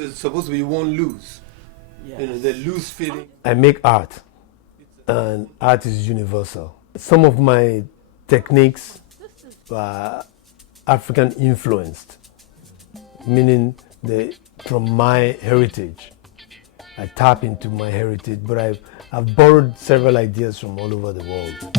So it's supposed to be you won't lose. Yes. You know, the loose feeling. I make art, and art is universal. Some of my techniques are African influenced, meaning from my heritage. I tap into my heritage, but I've borrowed several ideas from all over the world.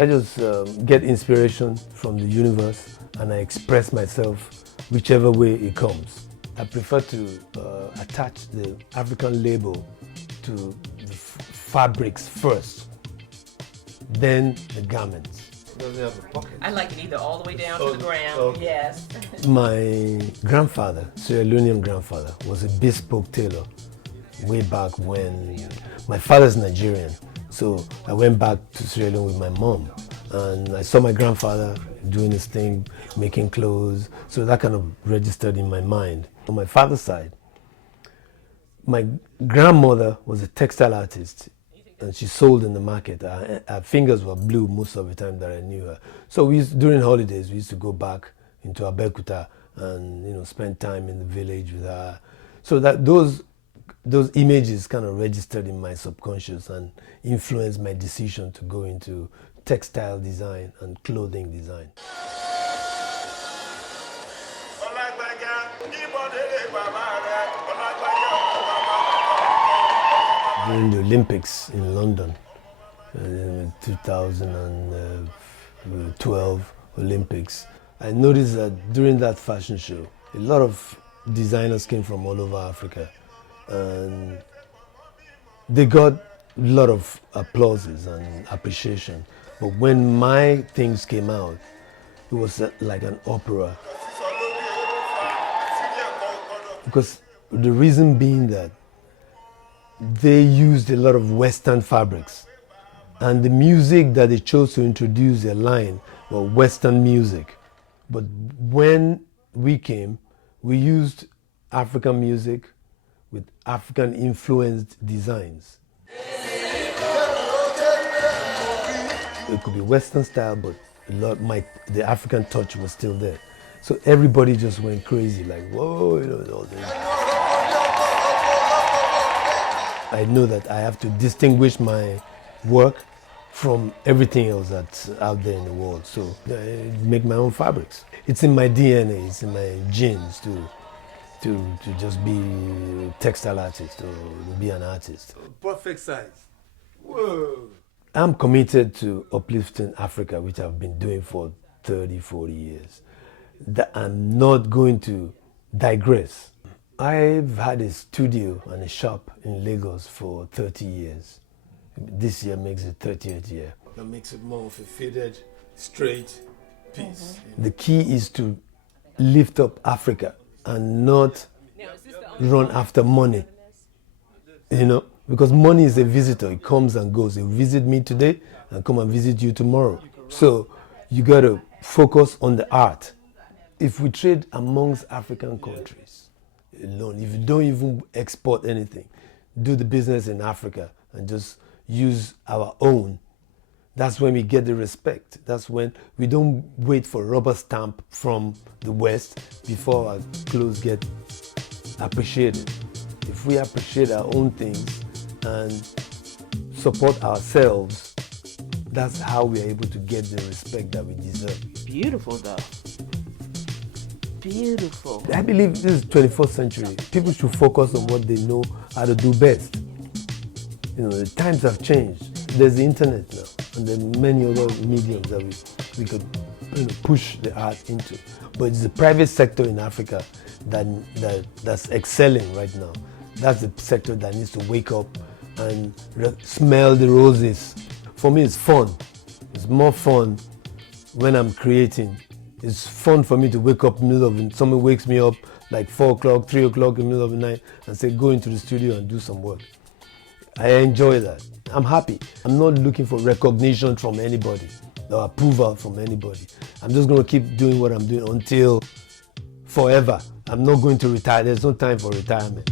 I just get inspiration from the universe and I express myself whichever way it comes. I prefer to attach the African label to the fabrics first, then the garments. Does it have a pocket? I like it either all the way down to the ground. Okay. Yes. My grandfather, Sierra Leonean grandfather, was a bespoke tailor way back when. My father's Nigerian, so I went back to Sierra Leone with my mom, and I saw my grandfather doing his thing, making clothes, so that kind of registered in my mind. On my father's side, my grandmother was a textile artist, and she sold in the market. Her fingers were blue most of the time that I knew her. So during holidays, we used to go back into Abeokuta and spend time in the village with her. So that those images kind of registered in my subconscious and influenced my decision to go into textile design and clothing design. During the Olympics in London, 2012 Olympics, I noticed that during that fashion show, a lot of designers came from all over Africa, and they got a lot of applauses and appreciation. But when my things came out, it was like an opera. Because the reason being that they used a lot of Western fabrics, and the music that they chose to introduce their line was Western music. But when we came, we used African music with African influenced designs. It could be Western style, but the African touch was still there. So everybody just went crazy, like, whoa, all this. I know that I have to distinguish my work from everything else that's out there in the world. So I make my own fabrics. It's in my DNA, it's in my genes to just be a textile artist or be an artist. Perfect size. Whoa. I'm committed to uplifting Africa, which I've been doing for 30, 40 years. I'm not going to digress. I've had a studio and a shop in Lagos for 30 years. This year makes it 30th year. That makes it more of a faded, straight piece. The key is to lift up Africa and not run after money. Because money is a visitor. It comes and goes. It will visit me today and come and visit you tomorrow. So you got to focus on the art. If we trade amongst African countries alone, if you don't even export anything, do the business in Africa and just use our own, that's when we get the respect. That's when we don't wait for a rubber stamp from the West before our clothes get appreciated. If we appreciate our own things and support ourselves, that's how we are able to get the respect that we deserve. Beautiful though. Beautiful. I believe this is 21st century. People should focus on what they know how to do best. The times have changed. There's the internet now, and there are many other mediums that we could push the art into. But it's the private sector in Africa that's excelling right now. That's the sector that needs to wake up and smell the roses. For me, it's fun. It's more fun when I'm creating. It's fun for me to wake up in the middle of it. Someone wakes me up like 4 o'clock, 3 o'clock in the middle of the night and say, go into the studio and do some work. I enjoy that. I'm happy. I'm not looking for recognition from anybody or approval from anybody. I'm just going to keep doing what I'm doing until forever. I'm not going to retire. There's no time for retirement.